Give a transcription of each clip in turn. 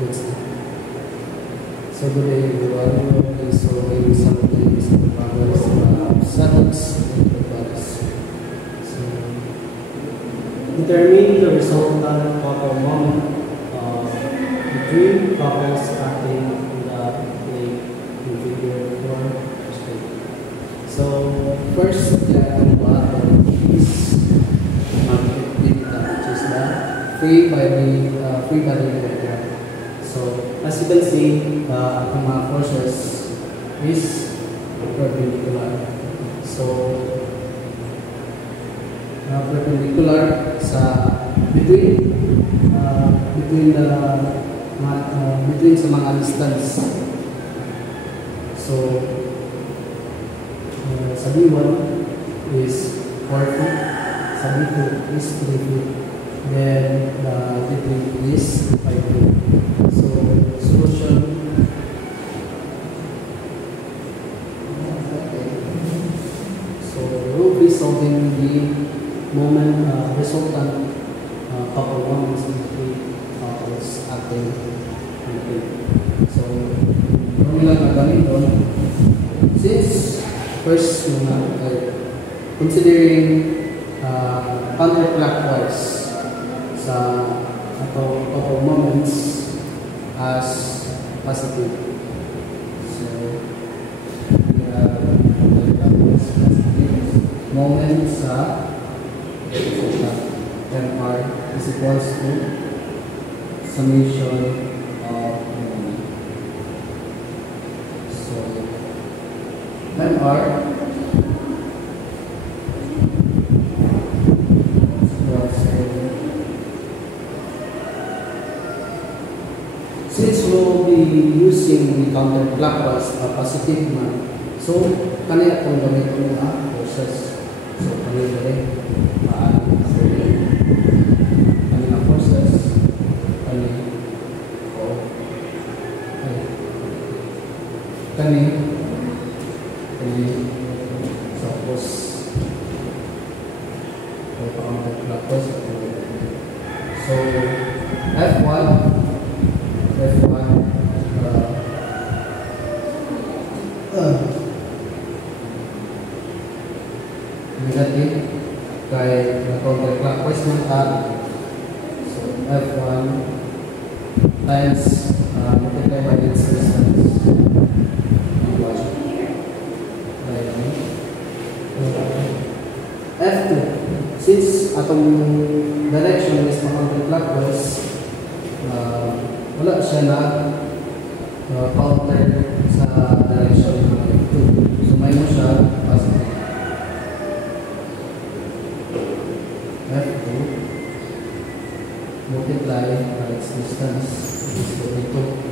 So today we are solving some of the problems statics and robotics. So determine the resultant couple moment between couples acting in the plate in figure 4. So first the atom is which is the free body vector. So as you can see, the atomic forces is perpendicular. So perpendicular sa between sa mga distance. So sa B1 is 4 feet, sa B2 is 3 feet, then the B3 is 5 feet. So solution. So we will be solving the moment resultant couple moments between couples acting on the plate. So formula na gamit doon. Since first considering counterclockwise sa couple moments as positive. So we have positive moments MR is equals to summation of moment. So MR since we will be using the counterclockwise positive man, so kanina itong gamitin na forces. So kanina rin kanina forces kanina tapos counterclockwise. So F1 negative kaya counterclockwise ng R. So F1 times multiply by its resistance. F2 since atong direction is counterclockwise, wala siya na counter sa direction ng F2. So may mo siya positive. F2 multiply by its distance is equal to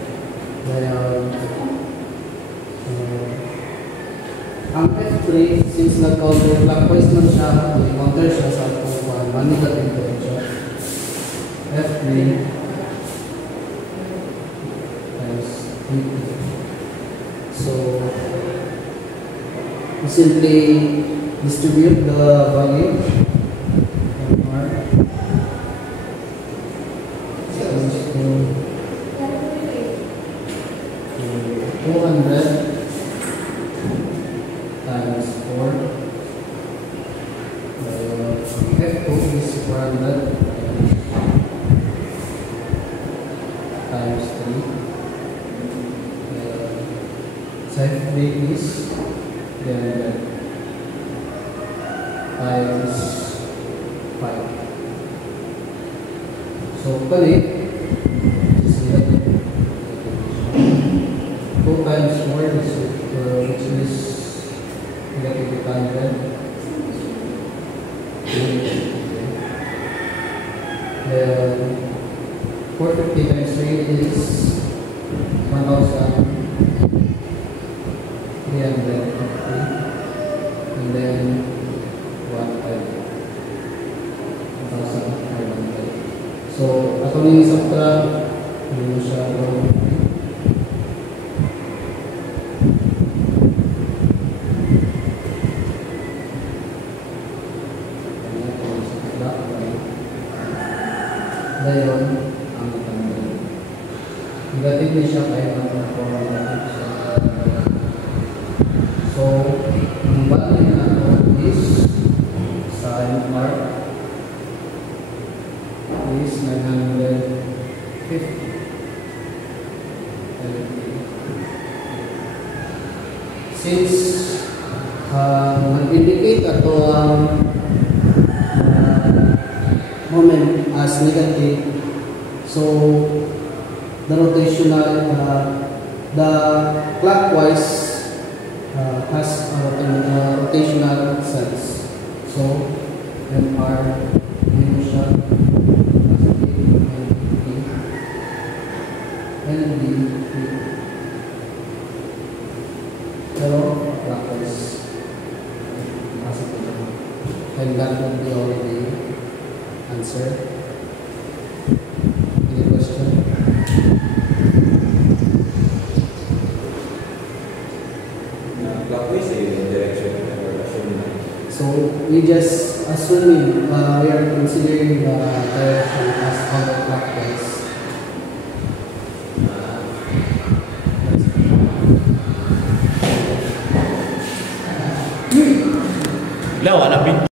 ang F3 since nag-counterclockwise man siya, i-counter siya sa atong negative direction. F3 so we simply distribute the value MR equals to 200 times 4. F2 is 400 times 3. F3 is times 5. So kali 2 times 4 is which is negative 800. Then 450 times 3 is 1,350. And then 1,500. So ato ni subtract mo siya ngayon ang tanggal. Negative na siya kaya negative siya. So, ang value na ito is sin r is 950. Since nag-indicate ato ang moment as negative, so the rotational, the clockwise has a rotational sense. So, MR inertia LB pero clockwise. And that would be all the answer. Any question? Clockwise yung direction or assume. So we just assuming we are considering the direction as counterclockwise. Lawa na